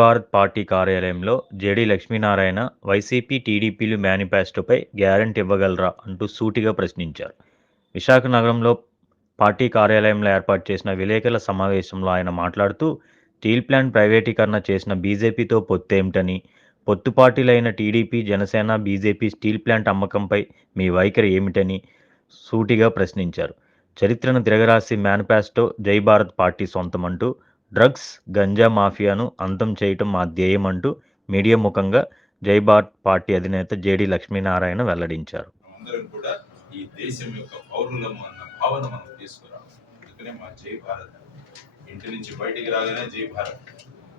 Bharat party కార్యాలయంలో JD Lakshminarayana YCP టీడీపీలు మేనిఫెస్టోపై గ్యారంటీ ఇవ్వగలరా అంటూ సూటిగా ప్రశ్నించారు. విశాఖ నగరంలో పార్టీ కార్యాలయంలో ఏర్పాటు చేసిన విలేకరుల సమావేశంలో ఆయన మాట్లాడుతూ స్టీల్ ప్లాంట్ ప్రైవేటీకరణ చేసిన బీజేపీతో పొత్తేమిటని పొత్తు పార్టీలైన TDP Janasena BJP steel plant అమ్మకంపై మీ వైఖరి ఏమిటని సూటిగా ప్రశ్నించారు. చరిత్రను తిరగరాసి మేనిఫెస్టో జై భారత్ పార్టీ సొంతమంటూ డ్రగ్స్ గంజా మాఫియాను అంతం చేయటం మా ధ్యేయం అంటూ మీడియా ముఖంగా జై భారత్ పార్టీ అధినేత జేడి లక్ష్మీనారాయణ వెల్లడించారు. అందరం కూడా ఈ దేశం యొక్క పౌరులము అన్న భావన మనం తీసుకురావాలి. అందుకనే మా జై భారత్. ఇంటి నుంచి బయటికి రాగానే జై భారత్.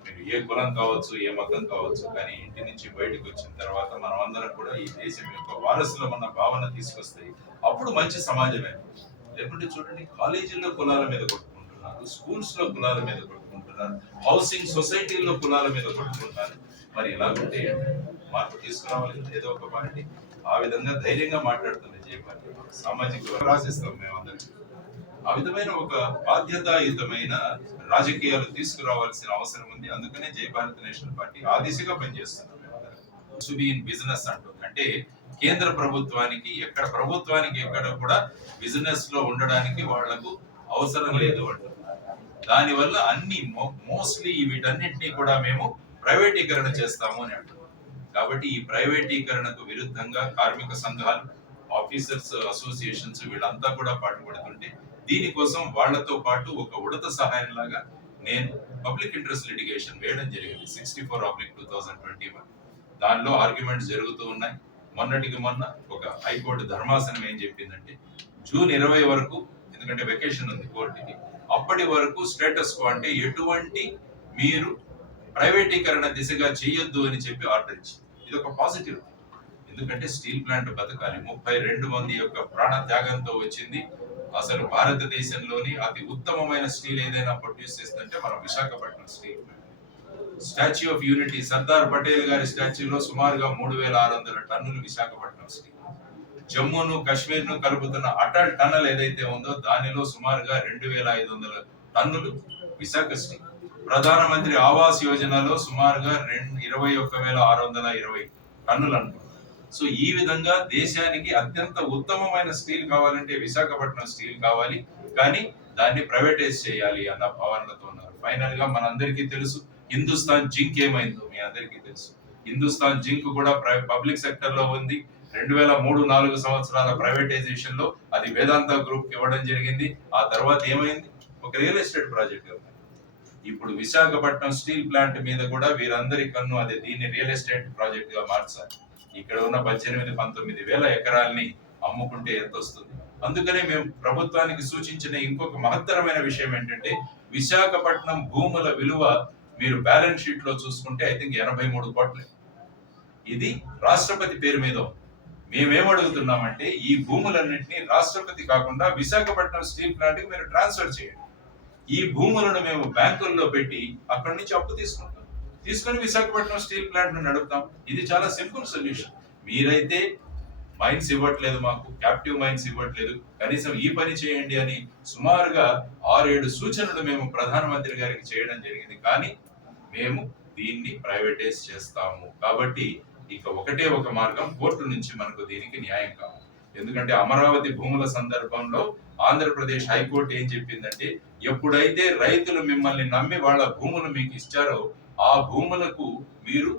మీరు ఏ కులం కావచ్చు ఏ మతం కావచ్చు కానీ ఇంటి నుంచి బయటకు వచ్చిన తర్వాత మనం అందరం కూడా ఈ దేశం యొక్క వారసులం ఉన్న భావన తీసుకొస్తాయి అప్పుడు మంచి సమాజమే. లేకుంటే చూడండి కాలేజీల్లో కులాల మీద కొట్టుకుంటున్నారు స్కూల్స్లో కులాల మీద కొట్టుకుంటున్నారు హౌసింగ్ సొసైటీల్లో కులాల మీద కొట్టుకుంటున్నారు మరి ఇలాగుంటే మార్పు తీసుకురావాలి. ఏదో ఒక పార్టీ. ఆ విధంగా ధైర్యంగా మాట్లాడుతుంది జయ పార్టీ సామాజిక రాసిస్తాం మేమందరం. ఆ విధమైన ఒక బాధ్యతాయుతమైన రాజకీయాలు తీసుకురావాల్సిన అవసరం ఉంది. అందుకనే జై భారత్ నేషనల్ పార్టీ ఆ దిశగా పనిచేస్తున్నాం టు బి ఇన్ బిజినెస్ అంటుంది అంటే కేంద్ర ప్రభుత్వానికి ఎక్కడ ప్రభుత్వానికి ఎక్కడ కూడా బిజినెస్లో ఉండడానికి వాళ్ళకు అవసరం లేదు అంటారు దానివల్ల అన్ని మోస్ట్లీ వీటన్నిటినీ కూడా మేము ప్రైవేటీకరణ చేస్తాము అని అంటున్నాం కాబట్టి ఈ ప్రైవేటీకరణకు విరుద్ధంగా కార్మిక సంఘాలు ఆఫీసర్స్ అసోసియేషన్స్ వీళ్ళంతా కూడా పాటుపడుతుంటే దీనికోసం వాళ్ళతో పాటు ఒక ఉడత సహాయం లాగా నేను పబ్లిక్ ఇంట్రెస్ట్ లిటిగేషన్ వేయడం జరిగింది. Sixty four oblique two thousand twenty one. దానిలో ఆర్గ్యుమెంట్స్ జరుగుతూ ఉన్నాయి. మొన్నటికి మొన్న ఒక హైకోర్టు ధర్మాసనం ఏం చెప్పిందంటే జూన్ ఇరవై వరకు ఎందుకంటే వెకేషన్ ఉంది కోర్టుకి అప్పటి వరకు స్టేటస్ కో అంటే ఎటువంటి మీరు ప్రైవేటీకరణ దిశగా చేయొద్దు అని చెప్పి ఆర్డర్ ఇచ్చింది. ఇది ఒక పాజిటివ్ ఎందుకంటే స్టీల్ ప్లాంట్ బతకాలి. ముప్పై రెండు మంది యొక్క ప్రాణ త్యాగంతో వచ్చింది. అసలు భారతదేశంలోని అతి ఉత్తమమైన స్టీల్ ఏదైనా ప్రొడ్యూస్ చేస్తుంటే మనం Visakhapatnam steel plant statue of unity Sardar Patel గారి స్టాచ్యూలో సుమారుగా మూడు వేల ఆరు వందల టన్నులు విశాఖపట్నం స్టీల్ జమ్మూను కాశ్మీర్ను కలుపుతున్న అటల్ టన్నల్ ఏదైతే ఉందో దానిలో సుమారుగా రెండు వేల ఐదు వందల టన్నులు విశాఖ స్టీల్ ప్రధానమంత్రి ఆవాస్ యోజనలో సుమారుగా రెండు ఇరవై ఒక్క వేల ఆరు వందల ఇరవై టన్నులు అనుకుంటున్నారు. సో ఈ విధంగా దేశానికి అత్యంత ఉత్తమమైన స్టీల్ కావాలంటే విశాఖపట్నం స్టీల్ కావాలి. కానీ దాన్ని ప్రైవేటైజ్ చేయాలి అన్న భావనలతో ఉన్నారు. ఫైనల్గా మనందరికీ తెలుసు హిందుస్థాన్ జింక్ ఏమైందో మీ అందరికీ తెలుసు. హిందుస్థాన్ జింక్ కూడా పబ్లిక్ సెక్టర్లో ఉంది. రెండు వేల మూడు నాలుగు సంవత్సరాల ప్రైవేటైజేషన్లో అది వేదాంత గ్రూప్ ఇవ్వడం జరిగింది. ఆ తర్వాత ఏమైంది? ఒక రియల్ ఎస్టేట్ ప్రాజెక్ట్ ఇప్పుడు విశాఖపట్నం స్టీల్ ప్లాంట్ మీద కూడా వీరందరి కన్ను అదే దీన్ని రియల్ ఎస్టేట్ ప్రాజెక్ట్గా మార్చాలి. ఇక్కడ ఉన్న పద్దెనిమిది పంతొమ్మిది వేల ఎకరాల్ని అమ్ముకుంటే ఎంత వస్తుంది? అందుకనే మేము ప్రభుత్వానికి సూచించిన ఇంకొక మహత్తరమైన విషయం ఏంటంటే విశాఖపట్నం భూముల విలువ మీరు బ్యాలెన్స్ షీట్లో చూసుకుంటే ఐ థింక్ ఎనభై మూడు కోట్లే. ఇది రాష్ట్రపతి పేరు మీద ఉంది. మేమేమడుగుతున్నామంటే ఈ భూములన్నింటినీ రాష్ట్రపతి కాకుండా విశాఖపట్నం స్టీల్ ప్లాంట్కి మీరు ట్రాన్స్ఫర్ చేయండి. ఈ భూములను మేము బ్యాంకుల్లో పెట్టి అక్కడి నుంచి అప్పు తీసుకుంటాం. తీసుకొని విశాఖపట్నం స్టీల్ ప్లాంట్ను నడుపుతాం. ఇది చాలా సింపుల్ సొల్యూషన్. మీరైతే మైన్స్ ఇవ్వట్లేదు మాకు క్యాప్టివ్ మైన్స్ ఇవ్వట్లేదు. కనీసం ఈ పని చేయండి అని సుమారుగా ఆరేడు సూచనలు మేము ప్రధానమంత్రి గారికి చేయడం జరిగింది. కానీ మేము దీన్ని ప్రైవేటైజ్ చేస్తాము. కాబట్టి ఇక ఒకటే ఒక మార్గం కోర్టు నుంచి మనకు దీనికి న్యాయం కావాలి. ఎందుకంటే అమరావతి భూముల సందర్భంలో ఆంధ్రప్రదేశ్ హైకోర్టు ఏం చెప్పిందంటే ఎప్పుడైతే రైతులు మిమ్మల్ని నమ్మి వాళ్ళ భూములు మీకు ఇచ్చారో ఆ భూములకు మీరు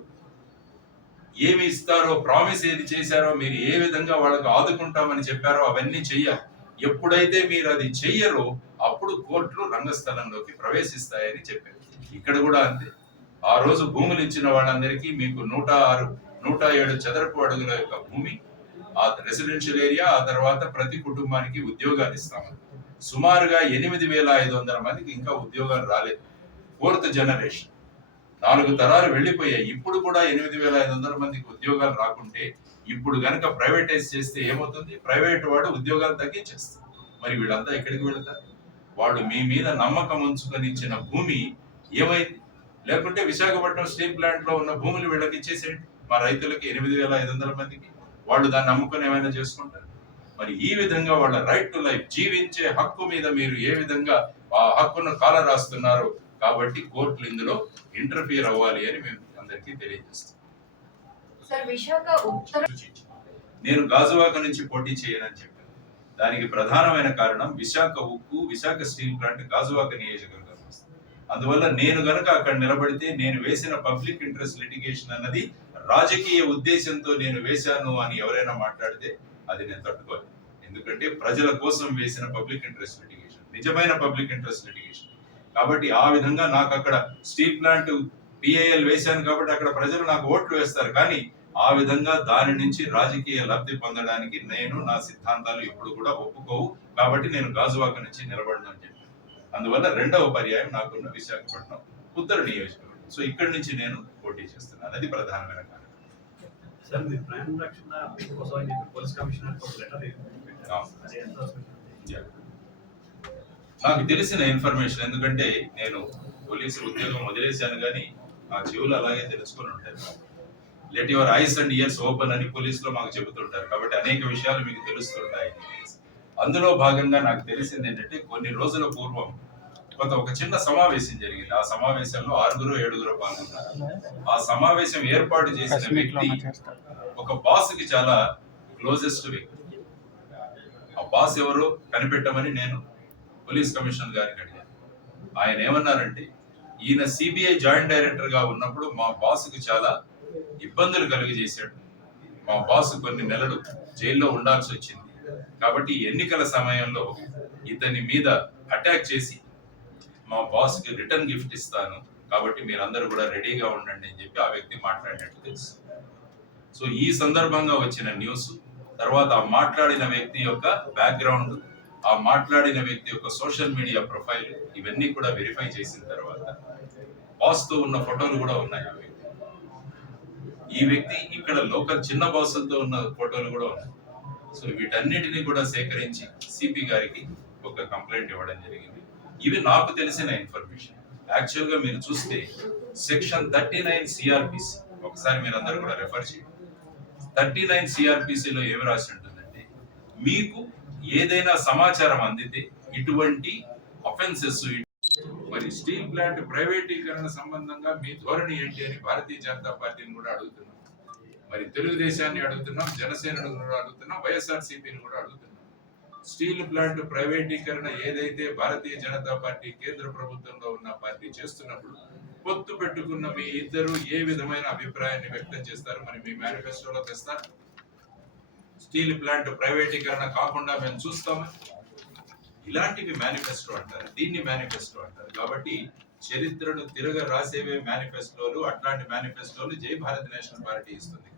ఏమి ఇస్తారో ప్రామిస్ ఏది చేశారో మీరు ఏ విధంగా వాళ్ళకు ఆదుకుంటామని చెప్పారో అవన్నీ చెయ్యాలి. ఎప్పుడైతే మీరు అది చెయ్యరో అప్పుడు కోర్టులు రంగస్థలంలోకి ప్రవేశిస్తాయని చెప్పారు. ఇక్కడ కూడా అంతే. ఆ రోజు భూములు ఇచ్చిన వాళ్ళందరికీ మీకు నూట ఆరు నూట ఏడు చదరపు అడుగుల యొక్క భూమి ఆ రెసిడెన్షియల్ ఏరియా ఆ తర్వాత ప్రతి కుటుంబానికి ఉద్యోగాలు ఇస్తామని. సుమారుగా ఎనిమిది వేల ఐదు వందల మందికి ఇంకా ఉద్యోగాలు రాలేదు. Fourth generation. నాలుగు తరాలు వెళ్ళిపోయాయి. ఇప్పుడు కూడా ఎనిమిది వేల ఐదు వందల మందికి ఉద్యోగాలు రాకుంటే ఇప్పుడు గనక ప్రైవేటైజ్ చేస్తే ఏమవుతుంది? ప్రైవేట్ వాడు ఉద్యోగాలు తగ్గించేస్తారు మరి వీళ్ళంతా ఎక్కడికి వెళతారు? వాడు మీ మీద నమ్మకం ఉంచుకొని ఇచ్చిన భూమి ఏమైంది? లేకుంటే విశాఖపట్నం స్టీల్ ప్లాంట్లో ఉన్న భూములు వీళ్ళకి ఇచ్చేసేయండి. మా రైతులకి ఎనిమిది వేల ఐదు వందల మందికి వాళ్ళు దాన్ని నమ్ముకొని ఏమైనా చేసుకుంటారు? మరి ఈ విధంగా వాళ్ళ రైట్ టు లైఫ్ జీవించే హక్కు మీద మీరు ఏ విధంగా ఆ హక్కును కాల రాస్తున్నారో కాబట్టి కోర్టులు ఇందులో ఇంటర్ఫియర్ అవ్వాలి అని మేము అందరికీ తెలియజేస్తాం నేను గాజువాక నుంచి పోటీ చేయనని చెప్పాను. దానికి ప్రధానమైన కారణం విశాఖ ఉక్కు విశాఖ స్టీల్ ప్లాంట్ గాజువాక నియోజకవర్గం. అందువల్ల నేను గనక అక్కడ నిలబడితే నేను వేసిన పబ్లిక్ ఇంట్రెస్ట్ లిటిగేషన్ అన్నది రాజకీయ ఉద్దేశంతో నేను వేశాను అని ఎవరైనా మాట్లాడితే అది నేను తట్టుకోను ఎందుకంటే ప్రజల కోసం వేసిన పబ్లిక్ ఇంట్రెస్ట్ లిటిగేషన్ నిజమైన పబ్లిక్ ఇంట్రెస్ట్ లిటిగేషన్. కాబట్టి ఆ విధంగా నాకు అక్కడ స్టీల్ ప్లాంట్ పిఐఎల్ వేశాను కాబట్టి అక్కడ ప్రజలు నాకు ఓట్లు వేస్తారు. కానీ ఆ విధంగా దాని నుంచి రాజకీయ లబ్ధి పొందడానికి నేను నా సిద్ధాంతాలు ఎప్పుడు కూడా ఒప్పుకోవు. కాబట్టి నేను గాజువాక నుంచి నిలబడను అని చెప్పాను. అందువల్ల రెండవ పర్యాయం నాకున్న విశాఖపట్నం ఉత్తర నియోజకవర్గం. సో ఇక్కడి నుంచి నేను పోటీ చేస్తున్నాను. అది ప్రధానమైన కారణం. సార్ మీరు ప్రైమ్ రక్షణ కోసం అని చెప్పి పోలీస్ కమిషనర్ ఒక లెటర్ అవును. అది ఎంత అవసరం? నాకు తెలిసిన ఇన్ఫర్మేషన్ ఎందుకంటే నేను పోలీసు ఉద్యోగం వదిలేశాను కానీ నా చెవులు అలాగే తెలుసుకొని ఉంటాయి. Let your eyes and ears open అని పోలీసులో మాకు చెబుతుంటారు. కాబట్టి అనేక విషయాలు మీకు తెలుస్తుంటాయి. అందులో భాగంగా నాకు తెలిసింది ఏంటంటే కొన్ని రోజుల పూర్వం కొంత ఒక చిన్న సమావేశం జరిగింది. ఆ సమావేశంలో ఆరుగురు ఏడుగురు పాల్గొన్నారు. ఆ సమావేశం ఏర్పాటు చేసిన వ్యక్తి ఒక బాస్కి చాలా క్లోజెస్ట్ వ్యక్తి. ఆ బాస్ ఎవరో కనిపెట్టమని నేను పోలీస్ కమిషనర్ గారికి అడిగాను. ఆయన ఏమన్నారంటే ఈయన సిబిఐ జాయింట్ డైరెక్టర్గా ఉన్నప్పుడు మా బాస్కి చాలా ఇబ్బందులు కలిగజేశాడు. మా బాస్ కొన్ని నెలలు జైల్లో ఉండాల్సి వచ్చింది. కాబట్టి ఎన్నికల సమయంలో ఇతని మీద అటాక్ చేసి మా బాస్కి రిటర్న్ గిఫ్ట్ ఇస్తాను. కాబట్టి మీరందరూ కూడా రెడీగా ఉండండి అని చెప్పి ఆ వ్యక్తి మాట్లాడినట్టు తెలుసు సో ఈ సందర్భంగా వచ్చిన న్యూస్ తర్వాత ఆ మాట్లాడిన వ్యక్తి యొక్క బ్యాక్గ్రౌండ్ ఆ మాట్లాడిన వ్యక్తి యొక్క సోషల్ మీడియా ప్రొఫైల్ ఇవన్నీ కూడా వెరిఫై చేసిన తర్వాత బాస్తో ఉన్న ఫోటోలు కూడా ఉన్నాయి ఆ వ్యక్తి. ఈ వ్యక్తి ఇక్కడ లోకల్ చిన్న బాసులతో ఉన్న ఫోటోలు కూడా ఉన్నాయి. సో వీటన్నిటిని కూడా సేకరించి సిపి గారికి ఒక కంప్లైంట్ ఇవ్వడం జరిగింది. ఇవి నాకు తెలిసిన ఇన్ఫర్మేషన్ యాక్చువల్గా మీరు చూస్తే సెక్షన్ థర్టీ నైన్ సిఆర్పిసి ఒకసారి మీరు అందరూ కూడా రెఫర్ చేయండి. థర్టీ నైన్ సిఆర్పిసిలో ఏమి రాసి ఉంటుందంటే మీకు ఏదైనా సమాచారం అందితే ఇటువంటి అఫెన్సెస్ మరి స్టీల్ ప్లాంట్ ప్రైవేటీకరణ సంబంధంగా మీ ధోరణి ఏంటి అని భారతీయ జనతా పార్టీని కూడా అడుగుతున్నాం. మరి తెలుగుదేశాన్ని అడుగుతున్నాం జనసేనను కూడా అడుగుతున్నాం వైఎస్ఆర్ సిపిని కూడా అడుగుతున్నాం. స్టీల్ ప్లాంట్ ప్రైవేటీకరణ ఏదైతే భారతీయ జనతా పార్టీ కేంద్ర ప్రభుత్వంలో ఉన్న పార్టీ చేస్తున్నప్పుడు పొత్తు పెట్టుకున్న మీ ఇద్దరు ఏ విధమైన అభిప్రాయాన్ని వ్యక్తం చేస్తారు? మరి మీ మేనిఫెస్టోలో తెస్తారు స్టీల్ ప్లాంట్ ప్రైవేటీకరణ కాకుండా మేము చూస్తామా? ఇలాంటివి మేనిఫెస్టో అంటారు. దీన్ని మేనిఫెస్టో అంటారు. కాబట్టి చరిత్రను తిరగ రాసేవే మేనిఫెస్టోలు. అట్లాంటి మేనిఫెస్టోలు జై భారత్ నేషనల్ పార్టీ ఇస్తుంది.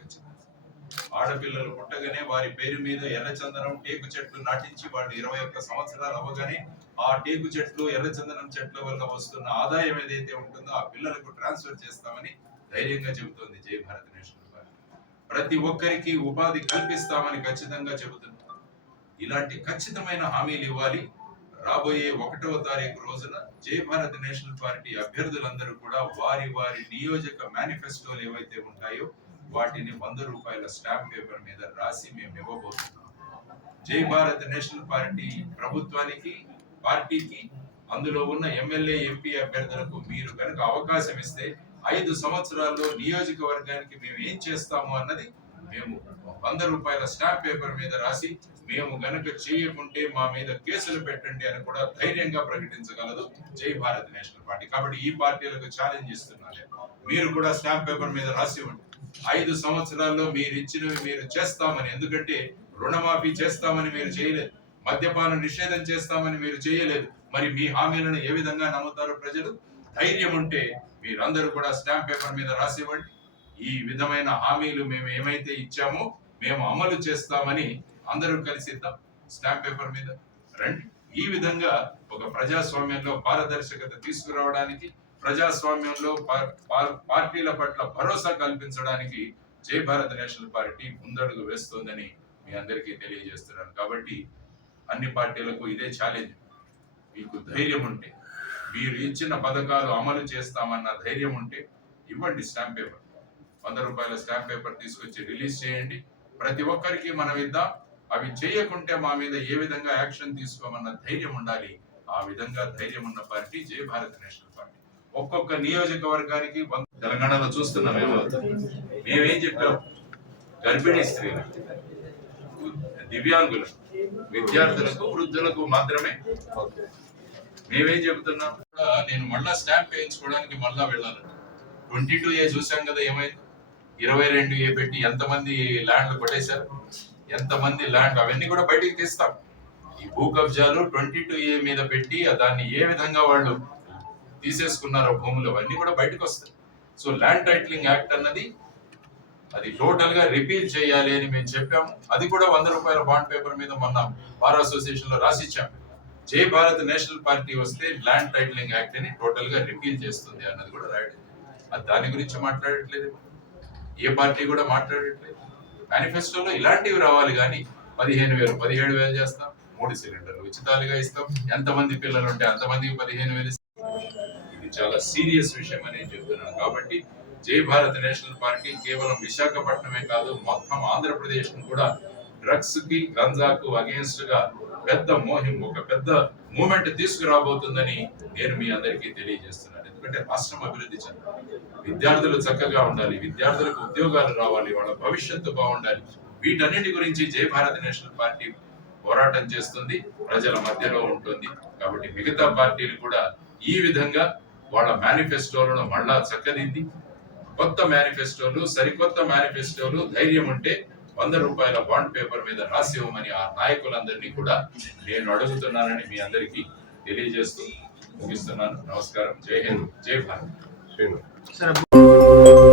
ఆడపిల్లలు పుట్టగానే వారి పేరు మీద ఎర్రచందనం టేకు చెట్లు నాటించి వాళ్ళు ఇరవై ఒక్క సంవత్సరాలు అవ్వగానే ఆ టేకు చెట్లు ఎర్రచందనం చెట్ల వల్ల వస్తున్న ఆదాయం ఏదైతే ఉంటుందో ఆ పిల్లలకు ట్రాన్స్ఫర్ చేస్తామని ధైర్యంగా చెబుతోంది జై భారత్ నేషనల్ పార్టీ ప్రతి ఒక్కరికి ఉపాధి కల్పిస్తామని ఖచ్చితంగా చెబుతున్నారు ఇలాంటి ఖచ్చితమైన హామీలు ఇవ్వాలి. రాబోయే ఒకటవ తారీఖు రోజున జై భారత్ నేషనల్ పార్టీ అభ్యర్థులందరూ కూడా వారి వారి నియోజక మేనిఫెస్టోలు ఏవైతే ఉంటాయో వాటిని వంద రూపాయల స్టాంప్ పేపర్ మీద రాసి మేము ఇవ్వబోతున్నాం. జై భారత్ నేషనల్ పార్టీ ప్రభుత్వానికి పార్టీకి అందులో ఉన్న ఎమ్మెల్యే ఎంపీ అభ్యర్థులకు మీరు కనుక అవకాశం ఇస్తే ఐదు సంవత్సరాల్లో నియోజకవర్గానికి మేము ఏం చేస్తాము అన్నది మేము వంద రూపాయల స్టాంప్ పేపర్ మీద రాసి మేము గనుక చేయకుంటే మా మీద కేసులు పెట్టండి అని కూడా ధైర్యంగా ప్రకటించగలదు జై భారత్ నేషనల్ పార్టీ. కాబట్టి ఈ పార్టీలకు ఛాలెంజ్ ఇస్తున్నాను మీరు కూడా స్టాంప్ పేపర్ మీద రాసి ఇవ్వండి ఐదు సంవత్సరాల్లో మీరు ఇచ్చినవి మీరు చేస్తామని. ఎందుకంటే రుణమాఫీ చేస్తామని మీరు చేయలేదు. మద్యపాన నిషేధం చేస్తామని మీరు చేయలేదు. మరి మీ హామీలను ఏ విధంగా నమ్ముతారు ప్రజలు? ధైర్యం ఉంటే మీరందరూ కూడా స్టాంప్ పేపర్ మీద రాసివ్వండి. ఈ విధమైన హామీలు మేము ఏమైతే ఇచ్చామో మేము అమలు చేస్తామని అందరూ కలిసిద్దాం స్టాంప్ పేపర్ మీద రండి. ఈ విధంగా ఒక ప్రజాస్వామ్యంలో పారదర్శకత తీసుకురావడానికి ప్రజాస్వామ్యంలో పార్టీల పట్ల భరోసా కల్పించడానికి జై భారత్ నేషనల్ పార్టీ ముందడుగు వేస్తోందని మీ అందరికీ తెలియజేస్తున్నాను. కాబట్టి అన్ని పార్టీలకు ఇదే ఛాలెంజ్. మీకు ధైర్యం ఉంటే మీరు ఇచ్చిన పథకాలు అమలు చేస్తామన్న ధైర్యం ఉంటే ఇవ్వండి స్టాంప్ పేపర్. వంద రూపాయల స్టాంప్ పేపర్ తీసుకొచ్చి రిలీజ్ చేయండి. ప్రతి ఒక్కరికి మనం ఇద్దాం. అవి చేయకుంటే మా మీద ఏ విధంగా యాక్షన్ తీసుకోమన్న ధైర్యం ఉండాలి. ఆ విధంగా ధైర్యం ఉన్న పార్టీ జై భారత్ నేషనల్ పార్టీ. ఒక్కొక్క నియోజకవర్గానికి తెలంగాణలో చూస్తున్నాం ఏమవుతుంది మేమేం చెప్పాం? గర్భిణీ స్త్రీలు దివ్యాంగులు విద్యార్థులకు వృద్ధులకు మాత్రమే. మేమేం చెబుతున్నాం? కూడా నేను మళ్ళా స్టాంప్ వేయించుకోవడానికి మళ్ళా వెళ్ళాలంట. ట్వంటీ టూ ఏ చూసాం కదా ఏమైంది? ఇరవై రెండు ఏ పెట్టి ఎంతమంది ల్యాండ్లు కొట్టేశారు? ఎంతమంది ల్యాండ్? అవన్నీ కూడా బయటికి తీస్తాం. ఈ భూ కబ్జాలు ట్వంటీ టూ ఏ మీద పెట్టి దాన్ని ఏ విధంగా వాళ్ళు తీసేసుకున్నారో భూములు అవన్నీ కూడా బయటకు వస్తాయి. సో ల్యాండ్ టైటిలింగ్ యాక్ట్ అన్నది అది టోటల్గా రిపీల్ చేయాలి అని మేము చెప్పాము. అది కూడా వంద రూపాయల బాండ్ పేపర్ మీద మొన్న బార్ అసోసియేషన్లో రాసిచ్చాం. జై భారత్ నేషనల్ పార్టీ వస్తే ల్యాండ్ టైటిలింగ్ యాక్ట్ని టోటల్గా రిపీల్ చేస్తుంది అన్నది కూడా రాయడం అది దాని గురించి మాట్లాడట్లేదు. ఏ పార్టీ కూడా మాట్లాడట్లేదు. మేనిఫెస్టోలో ఇలాంటివి రావాలి కానీ పదిహేను వేలు పదిహేడు వేలు చేస్తాం. మూడు సిలిండర్లు ఉచితాలుగా ఇస్తాం. ఎంతమంది పిల్లలు ఉంటే అంతమందికి పదిహేను వేలు చాలా సీరియస్ విషయం అని చెబుతున్నాను చెప్తున్నాను కాబట్టి జై భారత్ నేషనల్ పార్టీ కేవలం విశాఖపట్నమే కాదు మొత్తం ఆంధ్రప్రదేశ్ను కూడా డ్రగ్స్కి గంజాకు అగేన్స్ట్గా పెద్ద మోహిం ఒక పెద్ద మూమెంట్ తీసుకురాబోతుందని నేను మీ అందరికీ తెలియజేస్తున్నాను. ఎందుకంటే రాష్ట్రం అభివృద్ధి చెందాలి. విద్యార్థులు చక్కగా ఉండాలి విద్యార్థులకు ఉద్యోగాలు రావాలి వాళ్ళ భవిష్యత్తు బాగుండాలి. వీటన్నిటి గురించి జై భారత్ నేషనల్ పార్టీ పోరాటం చేస్తుంది ప్రజల మధ్యలో ఉంటుంది. కాబట్టి మిగతా పార్టీలు కూడా ఈ విధంగా వాళ్ళ మేనిఫెస్టోలను మళ్ళా చక్కదిద్ది. కొత్త మేనిఫెస్టోలు సరికొత్త మేనిఫెస్టోలు ధైర్యం ఉంటే వంద రూపాయల బాండ్ పేపర్ మీద రాసి ఇవ్వమని ఆ నాయకులందరినీ కూడా నేను అడుగుతున్నానని మీ అందరికీ తెలియజేస్తూ ముగిస్తున్నాను. నమస్కారం. జై హింద్. జై భారత్. సార్